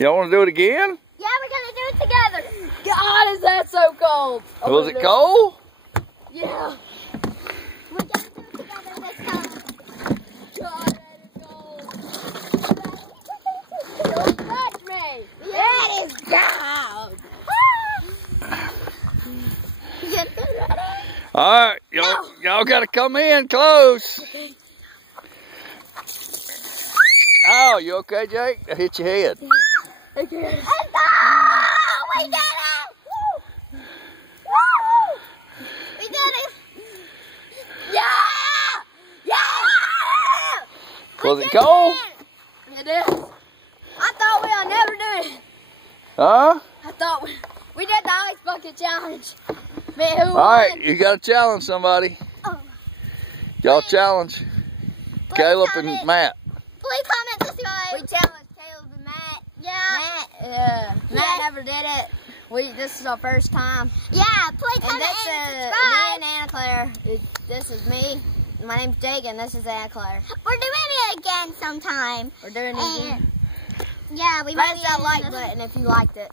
Y'all want to do it again? Yeah, we're gonna do it together. God, is that so cold? Was it cold? Yeah. We're gonna do it together this time. God, that is cold. Don't touch me. That is cold. All right, y'all got to come in close. Oh, you okay, Jake? I hit your head. We did it! Woo! Woo! We did it! Yeah! Yeah! Was it cold? It is. I thought we'll never do it. Huh? I thought we did the ice bucket challenge. Man, who All won? right, you got to challenge somebody. Oh. Y'all challenge Caleb and Matt. Please comment, subscribe. We challenged Caleb and Matt. Yeah. Matt never did it. This is our first time. Yeah, please And comment this and is subscribe. me and Anna Claire. This is me. My name's Jake, and this is Anna Claire. We're doing it again sometime. We're doing it again. Yeah, we might Press that like button if you liked it.